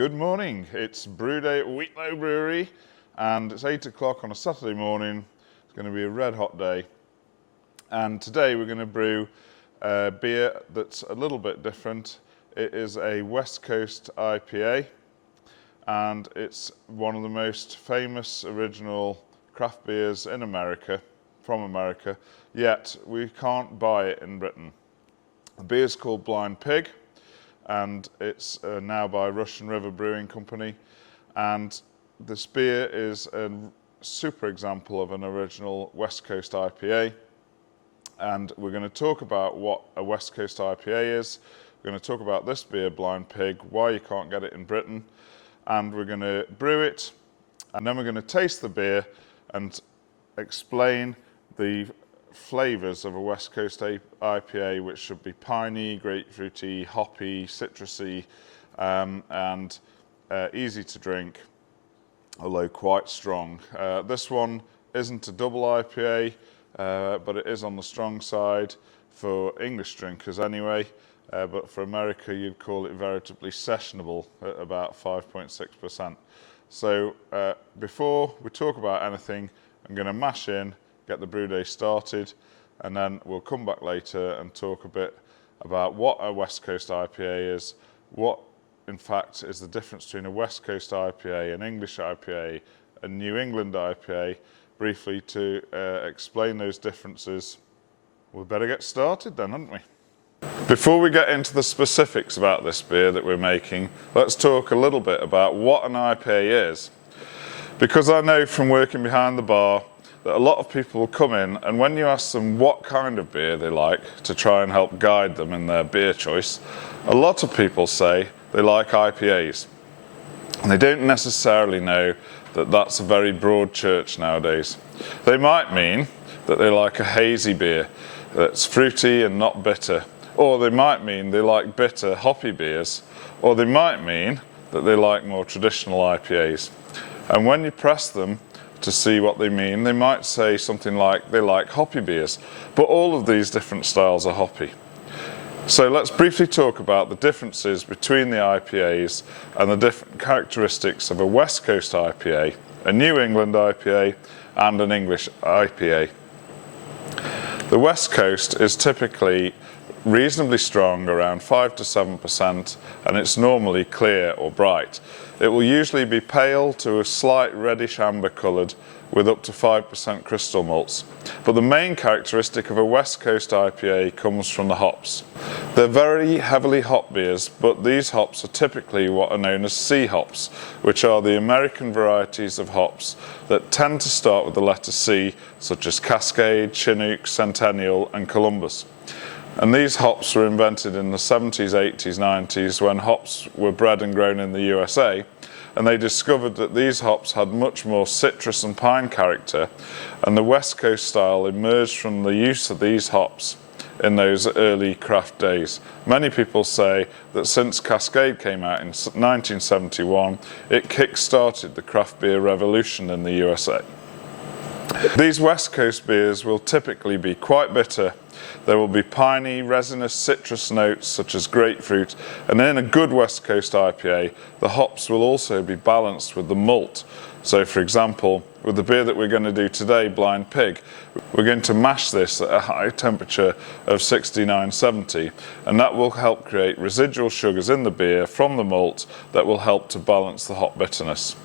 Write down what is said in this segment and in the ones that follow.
Good morning. It's brew day at Wheatlow Brewery and it's 8 o'clock on a Saturday morning. It's going to be a red hot day. And today we're going to brew a beer that's a little bit different. It is a West Coast IPA and it's one of the most famous original craft beers in America, from America, yet we can't buy it in Britain. The beer is called Blind Pig, and it's now by Russian River Brewing Company, and this beer is a super example of an original West Coast IPA. And we're going to talk about what a West Coast IPA is. We're going to talk about this beer, Blind Pig, why you can't get it in Britain, and we're going to brew it, and then we're going to taste the beer and explain the flavours of a West Coast IPA, which should be piney, grapefruity, hoppy, citrusy, and easy to drink, although quite strong. This one isn't a double IPA, but it is on the strong side for English drinkers anyway, but for America you'd call it veritably sessionable at about 5.6%. So before we talk about anything, I'm going to mash in, get the brew day started, and then we'll come back later and talk a bit about what a West Coast IPA is, what in fact is the difference between a West Coast IPA, an English IPA, a New England IPA, briefly to explain those differences. We better get started then, hadn't we? Before we get into the specifics about this beer that we're making, let's talk a little bit about what an IPA is. Because I know from working behind the bar that a lot of people will come in, and when you ask them what kind of beer they like to try and help guide them in their beer choice, a lot of people say they like IPAs. And they don't necessarily know that that's a very broad church nowadays. They might mean that they like a hazy beer that's fruity and not bitter, or they might mean they like bitter, hoppy beers, or they might mean that they like more traditional IPAs. And when you press them to see what they mean, they might say something like they like hoppy beers, but all of these different styles are hoppy. So let's briefly talk about the differences between the IPAs and the different characteristics of a West Coast IPA, a New England IPA, and an English IPA. The West Coast is typically reasonably strong, around 5 to 7%, and it's normally clear or bright. It will usually be pale to a slight reddish amber coloured with up to 5% crystal malts. But the main characteristic of a West Coast IPA comes from the hops. They're very heavily hop beers, but these hops are typically what are known as C hops, which are the American varieties of hops that tend to start with the letter C, such as Cascade, Chinook, Centennial and Columbus. And these hops were invented in the 70s, 80s, 90s when hops were bred and grown in the USA, and they discovered that these hops had much more citrus and pine character, and the West Coast style emerged from the use of these hops in those early craft days. Many people say that since Cascade came out in 1971, it kick-started the craft beer revolution in the USA. These West Coast beers will typically be quite bitter. There will be piney, resinous citrus notes such as grapefruit, and in a good West Coast IPA, the hops will also be balanced with the malt. So for example, with the beer that we're going to do today, Blind Pig, we're going to mash this at a high temperature of 69-70, and that will help create residual sugars in the beer from the malt that will help to balance the hop bitterness.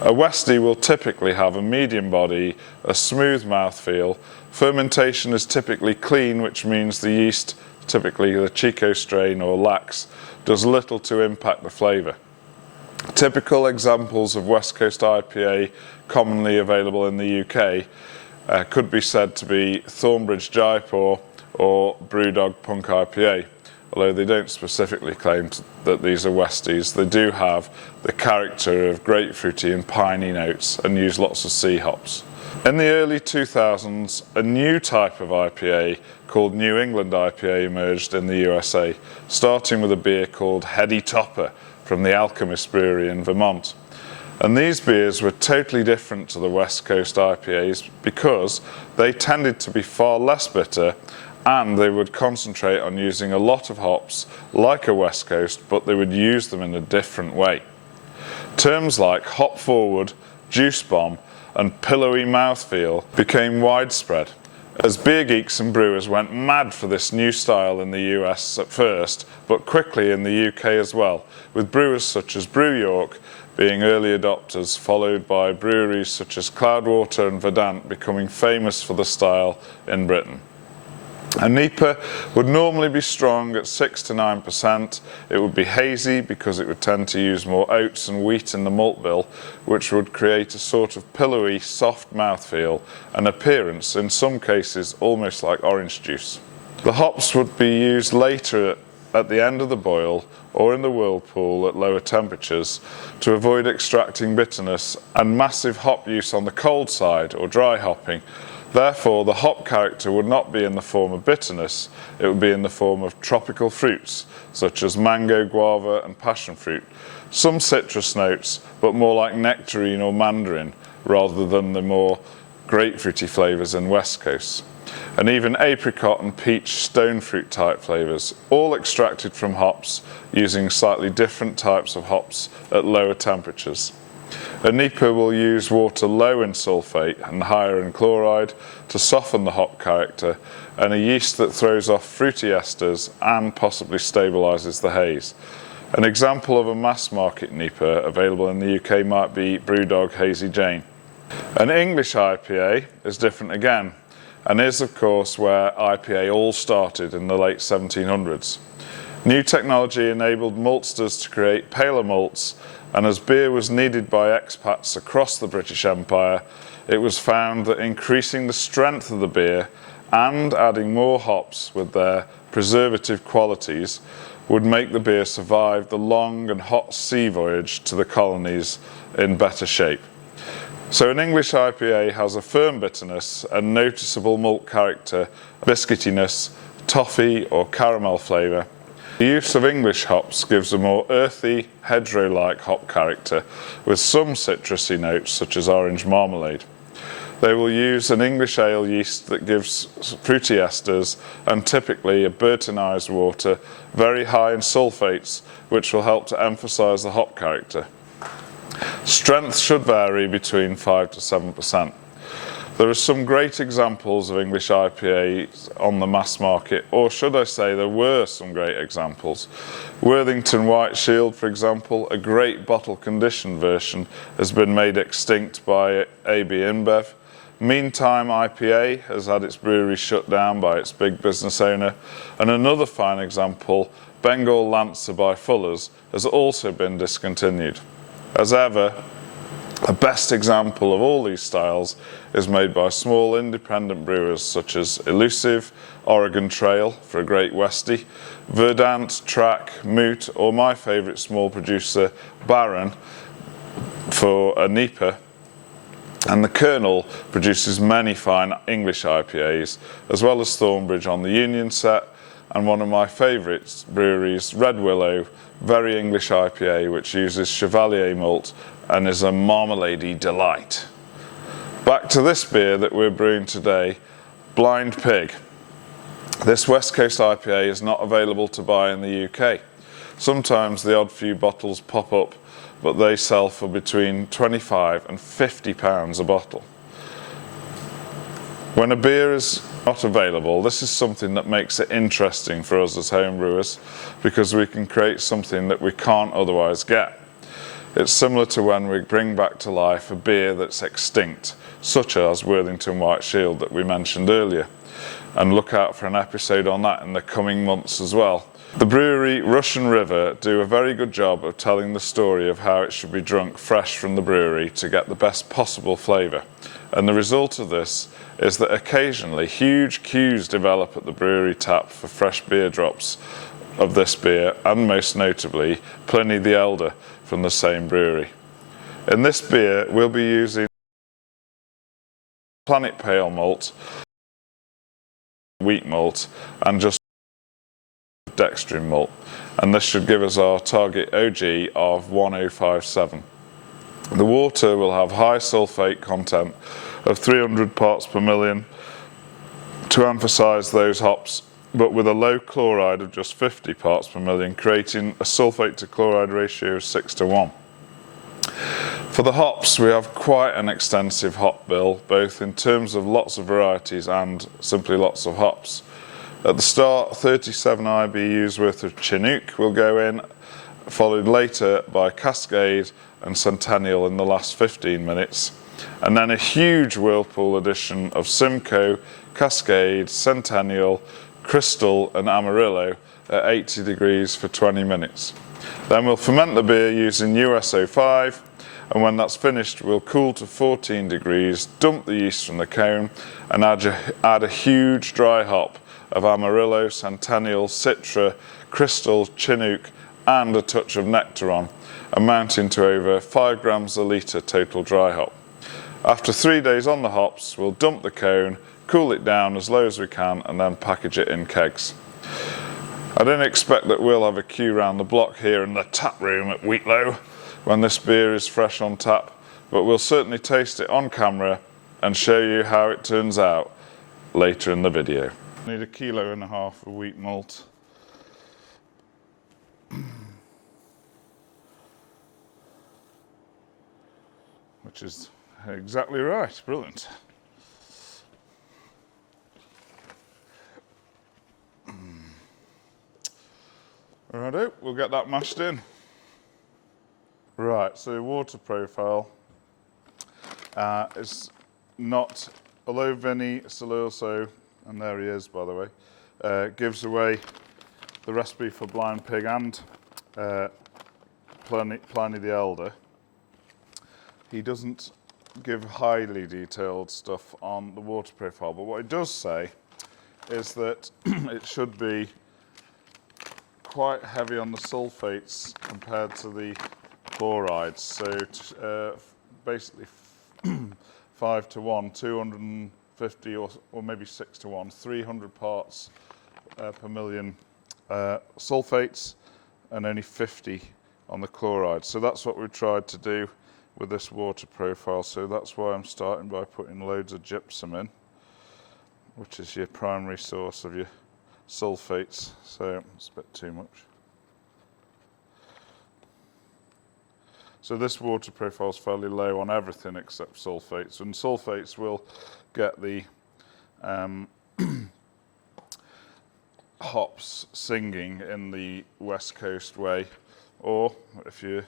A Westie will typically have a medium body, a smooth mouthfeel. Fermentation is typically clean, which means the yeast, typically the Chico strain or lax, does little to impact the flavour. Typical examples of West Coast IPA commonly available in the UK could be said to be Thornbridge Jaipur or Brewdog Punk IPA. Although they don't specifically claim that these are Westies, they do have the character of grapefruity and piney notes and use lots of C hops. In the early 2000s, a new type of IPA called New England IPA emerged in the USA, starting with a beer called Heady Topper from the Alchemist Brewery in Vermont. And these beers were totally different to the West Coast IPAs because they tended to be far less bitter and they would concentrate on using a lot of hops like a West Coast, but they would use them in a different way. Terms like hop forward, juice bomb, and pillowy mouthfeel became widespread as beer geeks and brewers went mad for this new style in the US at first, but quickly in the UK as well, with brewers such as Brew York being early adopters, followed by breweries such as Cloudwater and Verdant becoming famous for the style in Britain. A NEPA would normally be strong at 6 to 9%. It would be hazy because it would tend to use more oats and wheat in the malt bill, which would create a sort of pillowy, soft mouthfeel and appearance, in some cases almost like orange juice. The hops would be used later at the end of the boil or in the whirlpool at lower temperatures to avoid extracting bitterness and massive hop use on the cold side or dry hopping. Therefore, the hop character would not be in the form of bitterness, it would be in the form of tropical fruits, such as mango, guava and passion fruit. Some citrus notes, but more like nectarine or mandarin, rather than the more grapefruity flavours in West Coast. And even apricot and peach stone fruit type flavours, all extracted from hops using slightly different types of hops at lower temperatures. A NEPA will use water low in sulfate and higher in chloride to soften the hop character, and a yeast that throws off fruity esters and possibly stabilises the haze. An example of a mass market NEPA available in the UK might be Brewdog Hazy Jane. An English IPA is different again, and is of course where IPA all started in the late 1700s. New technology enabled maltsters to create paler malts, and as beer was needed by expats across the British Empire, it was found that increasing the strength of the beer and adding more hops with their preservative qualities would make the beer survive the long and hot sea voyage to the colonies in better shape. So an English IPA has a firm bitterness and noticeable malt character, biscuitiness, toffee or caramel flavour. The use of English hops gives a more earthy, hedgerow-like hop character with some citrusy notes such as orange marmalade. They will use an English ale yeast that gives fruity esters and typically a Burtonised water very high in sulfates, which will help to emphasise the hop character. Strength should vary between 5 to 7%. There are some great examples of English IPAs on the mass market, or should I say there were some great examples. Worthington White Shield, for example, a great bottle conditioned version, has been made extinct by AB InBev. Meantime IPA has had its brewery shut down by its big business owner, and another fine example, Bengal Lancer by Fuller's, has also been discontinued. As ever, the best example of all these styles is made by small independent brewers such as Elusive, Oregon Trail for a great Westie, Verdant, Track, Moot, or my favourite small producer Baron for a NEPA. And the Colonel produces many fine English IPAs, as well as Thornbridge on the Union set, and one of my favourite breweries, Red Willow, very English IPA, which uses Chevalier malt and is a marmaladey delight. Back to this beer that we're brewing today, Blind Pig. This West Coast IPA is not available to buy in the UK. Sometimes the odd few bottles pop up, but they sell for between £25 and £50 a bottle. When a beer is not available, this is something that makes it interesting for us as home brewers, because we can create something that we can't otherwise get. It's similar to when we bring back to life a beer that's extinct, such as Worthington White Shield that we mentioned earlier, and look out for an episode on that in the coming months as well. The brewery Russian River do a very good job of telling the story of how it should be drunk fresh from the brewery to get the best possible flavour, and the result of this is that occasionally huge queues develop at the brewery tap for fresh beer drops of this beer, and most notably Pliny the Elder from the same brewery. In this beer we'll be using Planet Pale malt, wheat malt and just dextrin malt, and this should give us our target OG of 1057. The water will have high sulfate content of 300 parts per million, to emphasise those hops, but with a low chloride of just 50 parts per million, creating a sulphate to chloride ratio of 6:1. For the hops, we have quite an extensive hop bill, both in terms of lots of varieties and simply lots of hops. At the start, 37 IBUs worth of Chinook will go in, followed later by Cascade and Centennial in the last 15 minutes, and then a huge whirlpool addition of Simcoe, Cascade, Centennial, Crystal and Amarillo at 80 degrees for 20 minutes. Then we'll ferment the beer using US-05, and when that's finished we'll cool to 14 degrees, dump the yeast from the cone and add a huge dry hop of Amarillo, Centennial, Citra, Crystal, Chinook and a touch of Nectaron, amounting to over 5 grams a litre total dry hop. After 3 days on the hops, we'll dump the cone, cool it down as low as we can and then package it in kegs. I don't expect that we'll have a queue round the block here in the tap room at Wheatlow when this beer is fresh on tap, but we'll certainly taste it on camera and show you how it turns out later in the video. Need 1.5 kilos of wheat malt. Which is exactly right, brilliant. Righto, we'll get that mashed in. Right, so water profile is not, although Vinny Salurso, and there he is by the way, gives away the recipe for Blind Pig and Pliny the Elder, he doesn't give highly detailed stuff on the water profile, but what he does say is that it should be quite heavy on the sulfates compared to the chlorides. So basically 5 to 1, 250 or maybe 6 to 1, 300 parts per million sulfates and only 50 on the chloride. So that's what we've tried to do with this water profile. So that's why I'm starting by putting loads of gypsum in, which is your primary source of your sulfates. So it's a bit too much. So this water profile is fairly low on everything except sulfates, and sulfates will get the hops singing in the West Coast way, or if you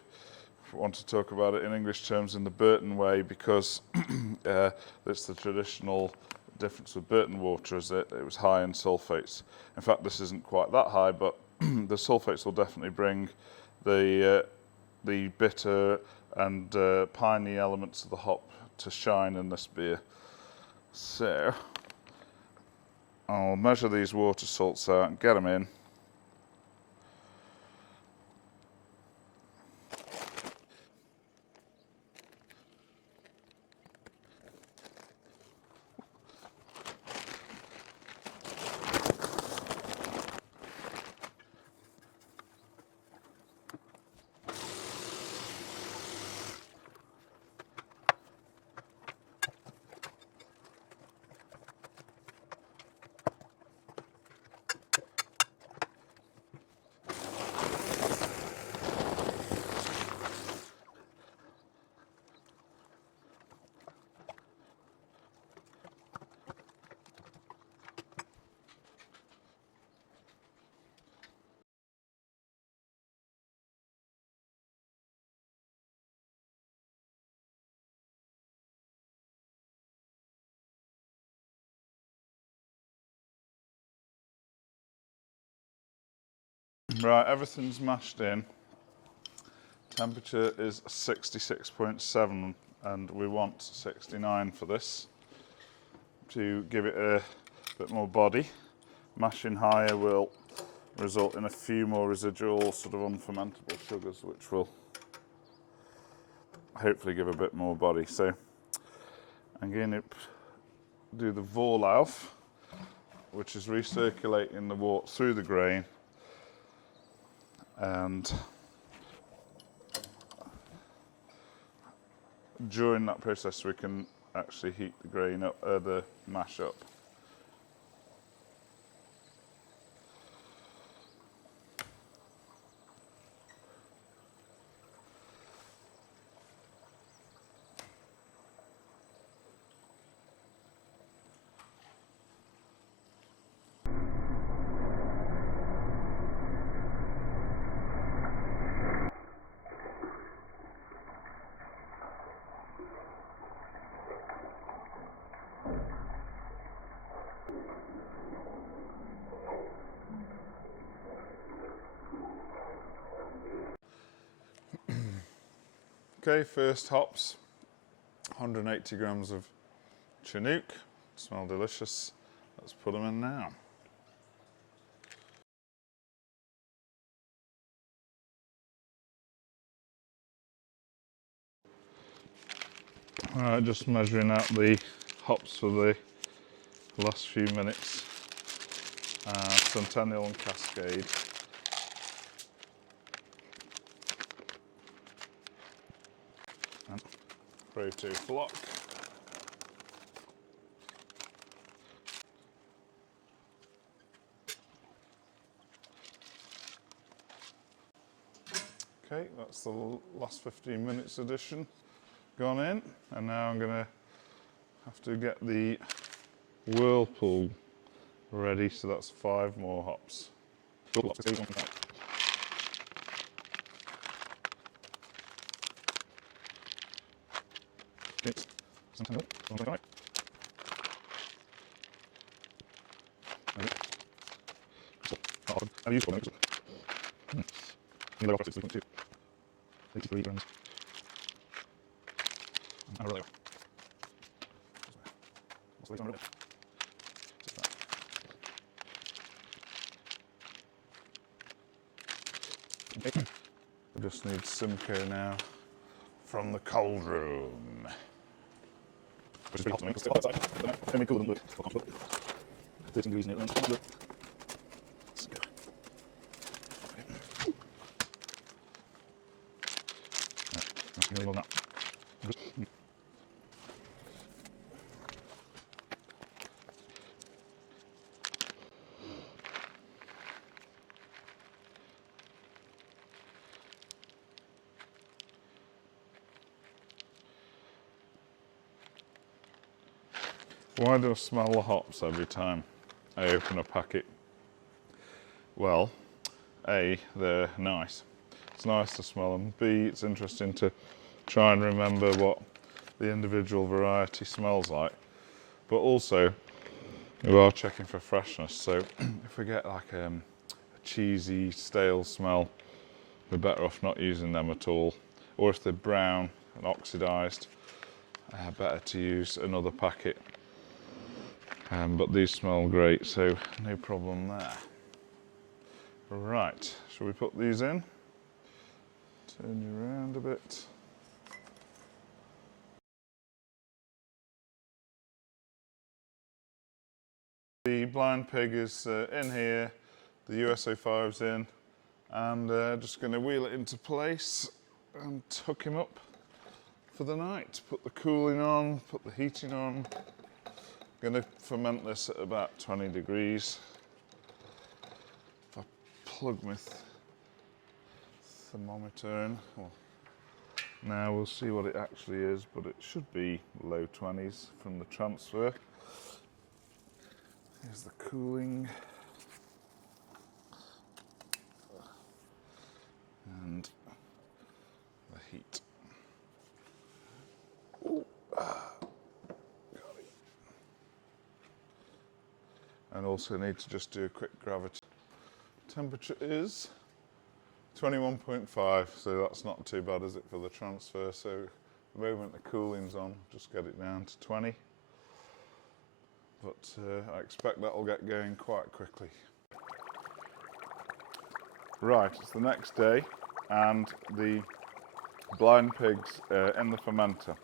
want to talk about it in English terms, in the Burton way, because it's the traditional difference with Burton water is that it was high in sulfates. In fact, this isn't quite that high, but the sulfates will definitely bring the bitter and piney elements of the hop to shine in this beer. So I'll measure these water salts out and get them in. Right, everything's mashed in. Temperature is 66.7 and we want 69 for this to give it a bit more body. Mashing higher will result in a few more residual sort of unfermentable sugars, which will hopefully give a bit more body. So I'm going to do the Vorlauf, which is recirculating the wort through the grain, and during that process we can actually heat the grain up, the mash up. Okay, first hops, 180 grams of Chinook, smell delicious. Let's put them in now. Alright, just measuring out the hops for the last few minutes. Centennial and Cascade. And Proto Flock. Okay, that's the last 15 minutes edition gone in, and now I'm going to have to get the whirlpool ready, so that's 5 more hops. We just need Simcoe now from the cold room. Which is pretty hot to me. It's cooler than 13 degrees in it. Let's go. Really well done. Why do I smell the hops every time I open a packet? Well, A, they're nice. It's nice to smell them. B, it's interesting to try and remember what the individual variety smells like. But also, we are checking for freshness. So if we get like a cheesy, stale smell, we're better off not using them at all. Or if they're brown and oxidised, better to use another packet. But these smell great, so no problem there. Right, shall we put these in? Turn you around a bit. The blind pig is in here, the US-05's in, and just going to wheel it into place and hook him up for the night. Put the cooling on, put the heating on. I'm going to ferment this at about 20 degrees. If I plug my thermometer in, well, now we'll see what it actually is, but it should be low 20s from the transfer. Here's the cooling. And the heat. Ooh. And also need to just do a quick gravity. Temperature is 21.5, so that's not too bad, is it, for the transfer? So the moment the cooling's on, just get it down to 20. But I expect that'll get going quite quickly. Right, it's the next day, and the blind pig's in the fermenter.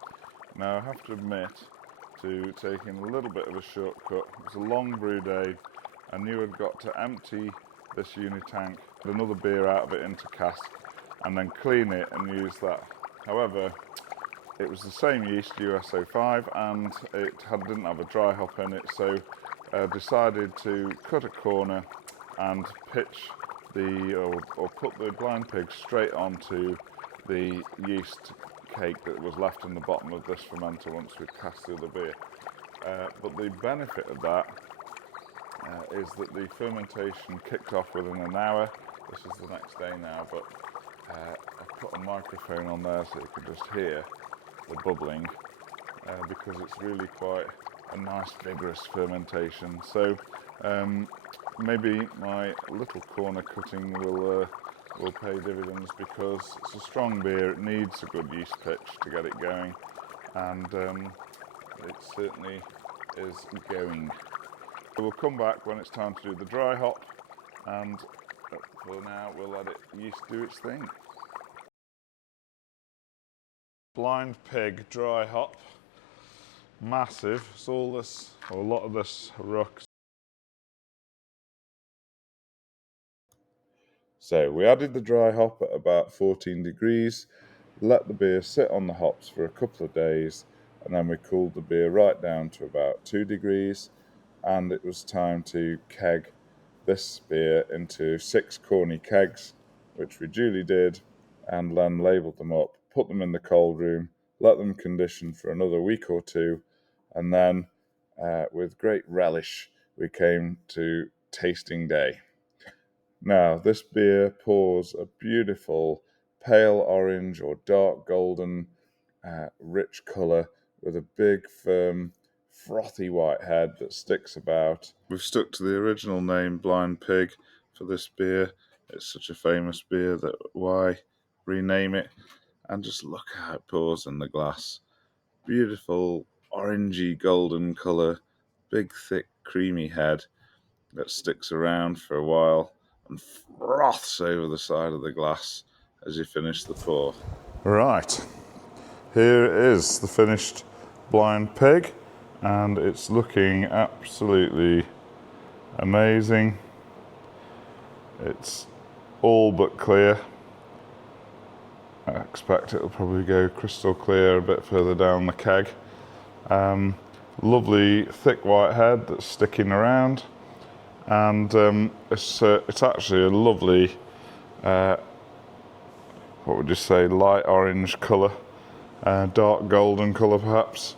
Now I have to admit to taking a little bit of a shortcut. It was a long brew day. I knew I'd got to empty this unitank, put another beer out of it into cask, and then clean it and use that. However, it was the same yeast, US-05, and it didn't have a dry hop in it, so I decided to cut a corner and pitch or put the blind pig straight onto the yeast cake that was left in the bottom of this fermenter once we'd cast the other beer. But the benefit of that is that the fermentation kicked off within an hour. This is the next day now, but I put a microphone on there so you can just hear the bubbling because it's really quite a nice vigorous fermentation. So maybe my little corner cutting will will pay dividends because it's a strong beer. It needs a good yeast pitch to get it going, and it certainly is going. So we'll come back when it's time to do the dry hop, and for now we'll let it yeast do its thing. Blind Pig dry hop, massive. It's all this, or a lot of this ruck. So we added the dry hop at about 14 degrees, let the beer sit on the hops for a couple of days, and then we cooled the beer right down to about 2 degrees, and it was time to keg this beer into 6 corny kegs, which we duly did, and then labelled them up, put them in the cold room, let them condition for another week or two, and then with great relish we came to tasting day. Now, this beer pours a beautiful pale orange or dark golden rich colour with a big, firm, frothy white head that sticks about. We've stuck to the original name, Blind Pig, for this beer. It's such a famous beer that why rename it? And just look how it pours in the glass. Beautiful, orangey golden colour, big, thick, creamy head that sticks around for a while and froths over the side of the glass as you finish the pour. Right, here is the finished Blind Pig, and it's looking absolutely amazing. It's all but clear. I expect it'll probably go crystal clear a bit further down the keg. Lovely thick white head that's sticking around, and it's actually a lovely, what would you say, light orange colour, dark golden colour perhaps,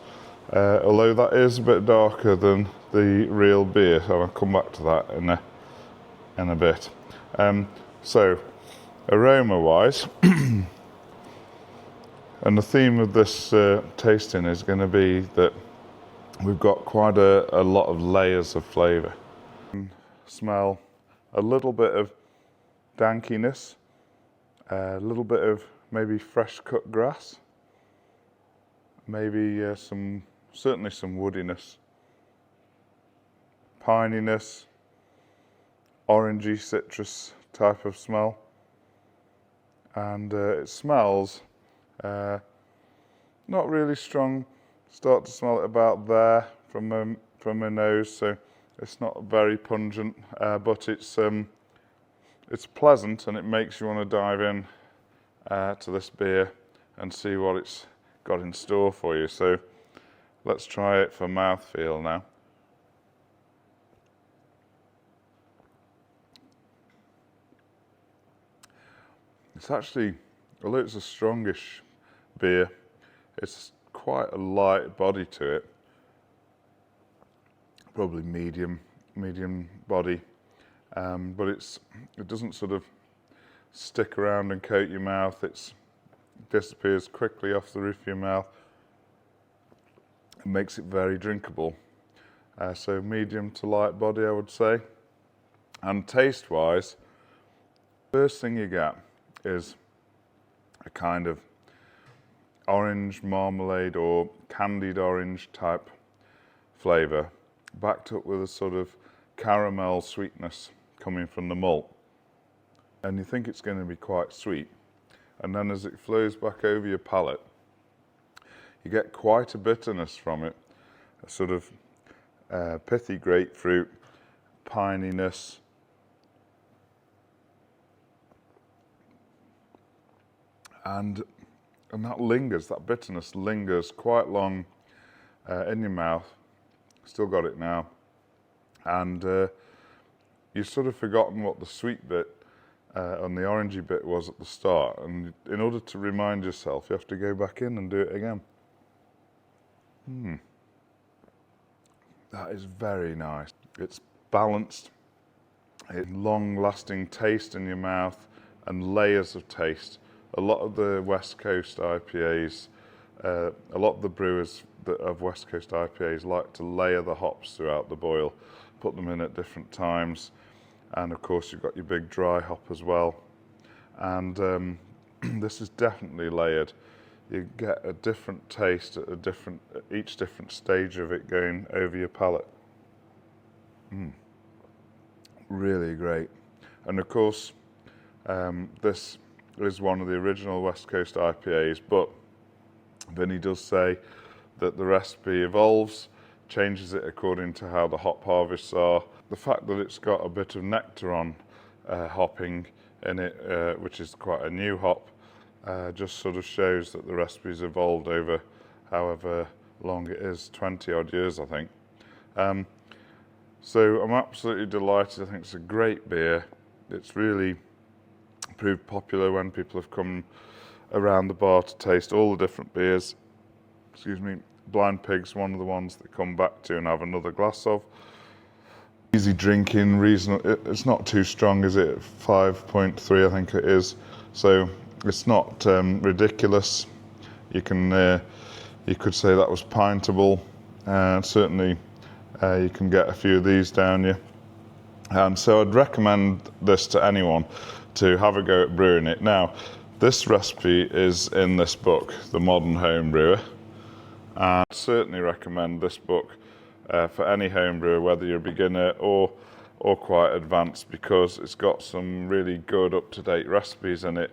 although that is a bit darker than the real beer, so I'll come back to that in a bit. So aroma wise, and the theme of this tasting is going to be that we've got quite a lot of layers of flavour. Smell a little bit of dankiness, a little bit of maybe fresh cut grass, maybe certainly some woodiness, pininess, orangey citrus type of smell, and it smells not really strong. Start to smell it about there from my nose, so it's not very pungent, but it's pleasant, and it makes you want to dive in to this beer and see what it's got in store for you. So let's try it for mouthfeel now. It's actually, although it's a strongish beer, it's quite a light body to it. Probably medium body, but it doesn't sort of stick around and coat your mouth. It disappears quickly off the roof of your mouth. It makes it very drinkable. So medium to light body, I would say. And taste-wise, first thing you get is a kind of orange marmalade or candied orange type flavour, backed up with a sort of caramel sweetness coming from the malt. And you think it's going to be quite sweet. And then as it flows back over your palate, you get quite a bitterness from it, a sort of pithy grapefruit, pininess, and that lingers, that bitterness lingers quite long in your mouth. Still got it now. And you've sort of forgotten what the sweet bit and the orangey bit was at the start. And in order to remind yourself, you have to go back in and do it again. That is very nice. It's balanced, it's long-lasting taste in your mouth and layers of taste. A lot of the West Coast IPAs, a lot of the brewers of West Coast IPAs like to layer the hops throughout the boil, put them in at different times, and of course you've got your big dry hop as well. and this is definitely layered. You get a different taste at each different stage of it going over your palate. Really great. And of course, this is one of the original West Coast IPAs, but Vinny does say that the recipe evolves, changes it according to how the hop harvests are. The fact that it's got a bit of nectaron hopping in it, which is quite a new hop, just sort of shows that the recipe's evolved over however long it is, 20 odd years I think. So I'm absolutely delighted. I think it's a great beer. It's really proved popular when people have come around the bar to taste all the different beers. Excuse me. Blind Pig's one of the ones they come back to and have another glass of. Easy drinking, reasonable. It's not too strong, is it? 5.3 I think it is. So it's not ridiculous. You can, you could say that was pintable. Certainly you can get a few of these down you. And so I'd recommend this to anyone to have a go at brewing it. Now, this recipe is in this book, The Modern Homebrewer. And I'd certainly recommend this book for any homebrewer, whether you're a beginner or quite advanced, because it's got some really good up-to-date recipes in it,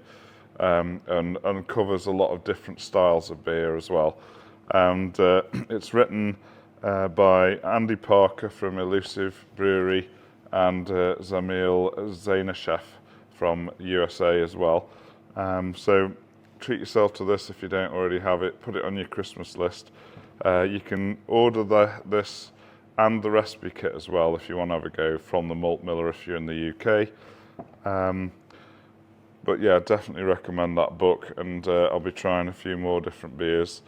and covers a lot of different styles of beer as well. And it's written by Andy Parker from Elusive Brewery and Jamil Zainasheff from USA as well. So treat yourself to this if you don't already have it. Put it on your Christmas list. You can order this and the recipe kit as well if you want to have a go from the Malt Miller if you're in the UK. But yeah, definitely recommend that book, and I'll be trying a few more different beers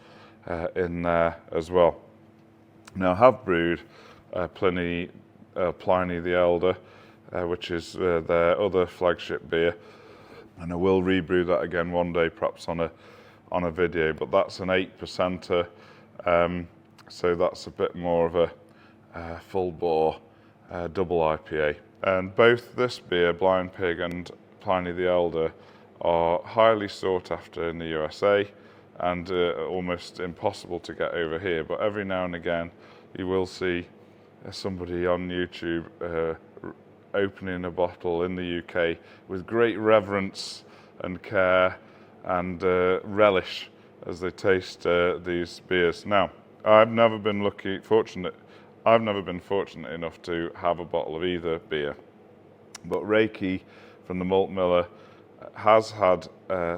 in there as well. Now I have brewed Pliny the Elder, which is their other flagship beer, and I will rebrew that again one day, perhaps on a video. But that's an 8%er, so that's a bit more of a full bore double IPA. And both this beer, Blind Pig and Pliny the Elder, are highly sought after in the USA and almost impossible to get over here. But every now and again, you will see somebody on YouTube opening a bottle in the UK with great reverence and care and relish as they taste these beers. Now, I've never been fortunate enough to have a bottle of either beer, but Reiki from the Malt Miller has had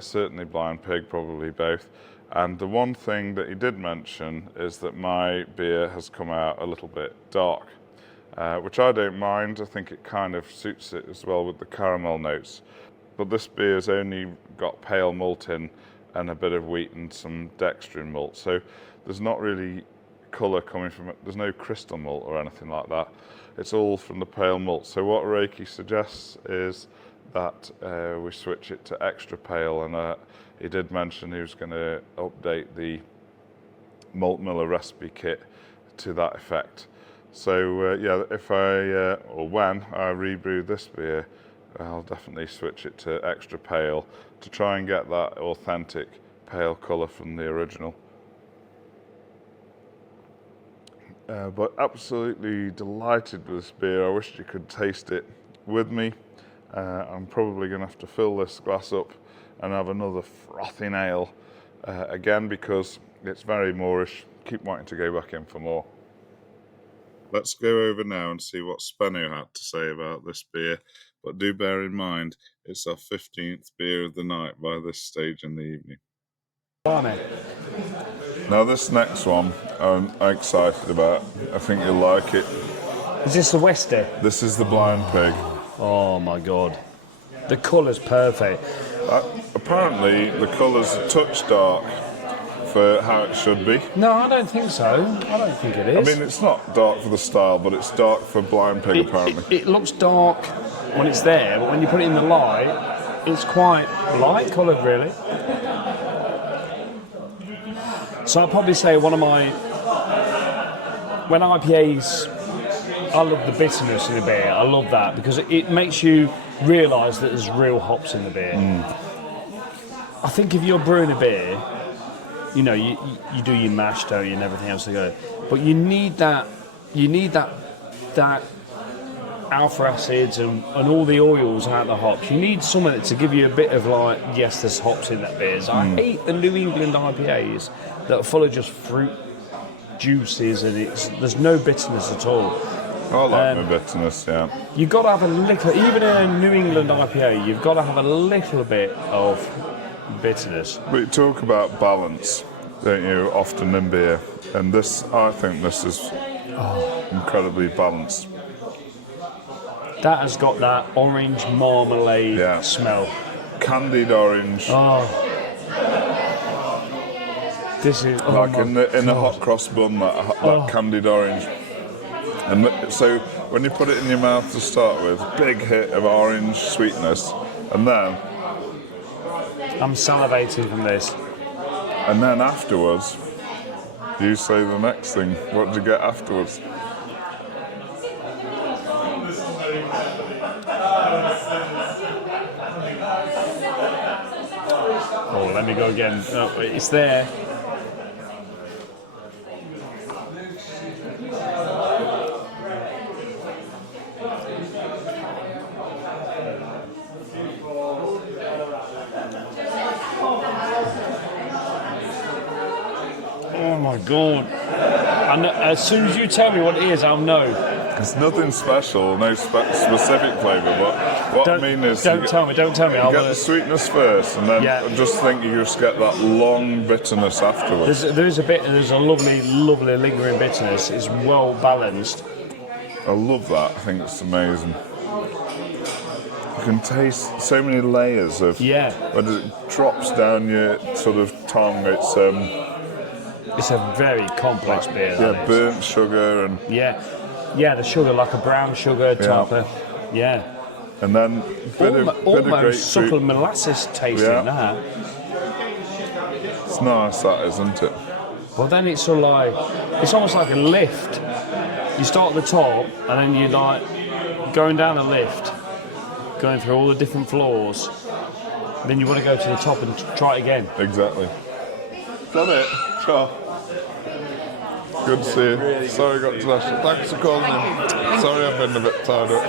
certainly Blind Pig, probably both. And the one thing that he did mention is that my beer has come out a little bit dark, which I don't mind. I think it kind of suits it as well with the caramel notes. But this beer's only got pale malt in and a bit of wheat and some dextrin malt. So there's not really colour coming from it. There's no crystal malt or anything like that. It's all from the pale malt. So what Reiki suggests is that we switch it to extra pale, and he did mention he was going to update the Malt Miller recipe kit to that effect. So yeah, if or when I rebrew this beer, I'll definitely switch it to extra pale to try and get that authentic pale colour from the original. But absolutely delighted with this beer. I wish you could taste it with me. I'm probably going to have to fill this glass up and have another frothing ale again, because it's very moreish. Keep wanting to go back in for more. Let's go over now and see what Spenno had to say about this beer. But do bear in mind, it's our 15th beer of the night by this stage in the evening. Now this next one, I'm excited about. I think you'll like it. Is this the Wester? This is the Blind Pig. Oh my God. The colour's perfect. Apparently the colour's a touch dark for how it should be. No, I don't think so. I don't think it is. I mean, it's not dark for the style, but it's dark for Blind Pig, apparently. It looks dark when it's there, but when you put it in the light, it's quite light coloured, really. So I'd probably say when IPAs, I love the bitterness in the beer. I love that because it makes you realise that there's real hops in the beer. I think if you're brewing a beer, you know, you do your mash, don't you, and everything else to go. But you need that alpha acids and all the oils out of the hops. You need something to give you a bit of like, yes, there's hops in that beer. So I hate the New England IPAs that are full of just fruit juices and there's no bitterness at all. I like my bitterness, yeah. You've got to have a little, even in a New England IPA, you've got to have a little bit of bitterness. But you talk about balance, don't you, often in beer. And this, I think this is incredibly balanced. That has got that orange marmalade smell. Candied orange. Oh. This is... Like in the hot cross bun, that candied orange. And so when you put it in your mouth to start with, big hit of orange sweetness, and then... I'm salivating from this. And then afterwards, you say the next thing. What did you get afterwards? Oh, let me go again. Oh, it's there. Oh my god. And as soon as you tell me what it is, I'll know. It's nothing special, no specific flavour, but what I mean is... Don't tell me. You get the sweetness first, and then I just think you just get that long bitterness afterwards. There's a lovely lingering bitterness. It's well balanced. I love that. I think it's amazing. You can taste so many layers of... When it drops down your sort of tongue, it's a very complex beer. Burnt sugar and... Yeah, the sugar, like a brown sugar type of... Yeah. And then bit of almost subtle molasses taste in that. It's nice, that, isn't it? Well, then it's sort of like... It's almost like a lift. You start at the top, and then you're like going down a lift, going through all the different floors. Then you want to go to the top and try it again. Exactly. Done it. Sure. Good to see you. Really sorry I got to dash it. Thanks for calling in. Sorry I've been a bit tired up.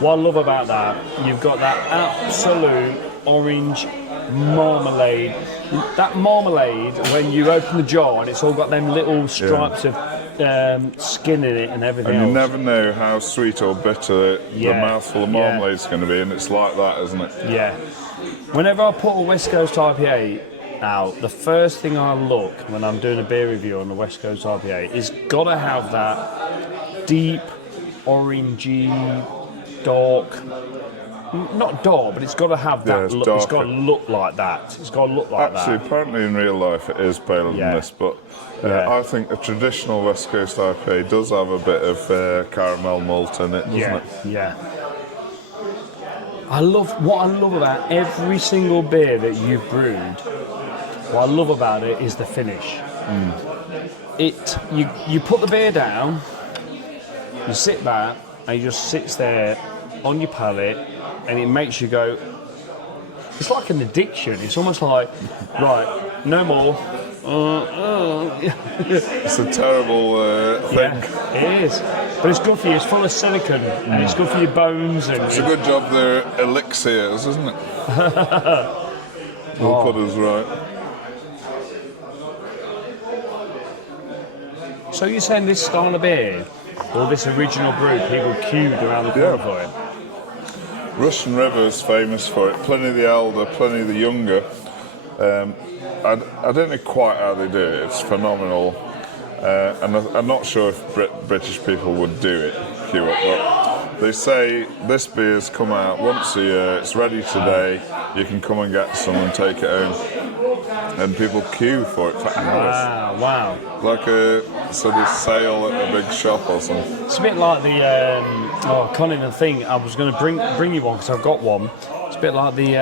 What I love about that, you've got that absolute orange marmalade. That marmalade, when you open the jar and it's all got them little stripes of skin in it and everything else. You never know how sweet or bitter the mouthful of marmalade is going to be, and it's like that, isn't it? Yeah. Whenever I put a West Coast IPA out, the first thing I look when I'm doing a beer review on the West Coast IPA is got to have that deep, orangey, dark. Not dark, but it's got to have that look. It's got to look like that. It's got to look like that. Actually, apparently in real life it is paler than this, but I think a traditional West Coast IPA does have a bit of caramel malt in it, doesn't it? Yeah. What I love about every single beer that you've brewed. What I love about it is the finish. You put the beer down, you sit back, and it just sits there on your palate, and it makes you go. It's like an addiction. It's almost like, right, no more. It's a terrible thing. Yeah, it is. But it's good for you. It's full of silicon, and it's good for your bones. And it's a good job they're elixirs, isn't it? Will put us right. So you're saying this style of beer, or this original brew, people queued around the corner for it? Russian River's famous for it. Pliny the Elder, Pliny the Younger. I don't know quite how they do it. It's phenomenal. And I'm not sure if British people would do it, queue up, but they say this beer's come out once a year, it's ready today, you can come and get some and take it home. And people queue for it for hours. Wow. Like a sort of sale at a big shop or something. It's a bit like the, I can't even think, I was going to bring you one because I've got one. It's a bit like the,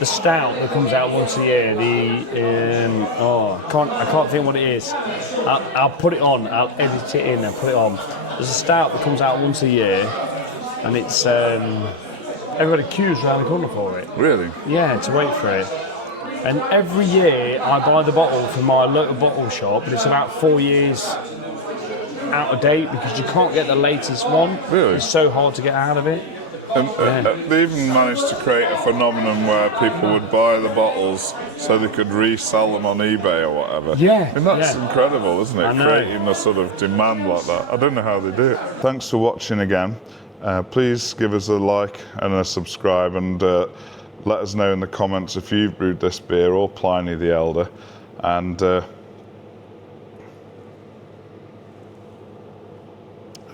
the stout that comes out once a year. I can't think what it is. I'll put it on. I'll edit it in and put it on. There's a stout that comes out once a year, and it's everybody queues around the corner for it. Really? Yeah, to wait for it. And every year I buy the bottle from my local bottle shop, but it's about 4 years out of date because you can't get the latest one. Really? It's so hard to get out of it. And they even managed to create a phenomenon where people would buy the bottles so they could resell them on eBay or whatever. Yeah. And that's incredible, isn't it? I know. Creating a sort of demand like that. I don't know how they do it. Thanks for watching again. Please give us a like and a subscribe, and let us know in the comments if you've brewed this beer or Pliny the Elder. And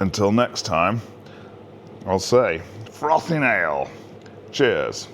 until next time, I'll say, frothing ale. Cheers.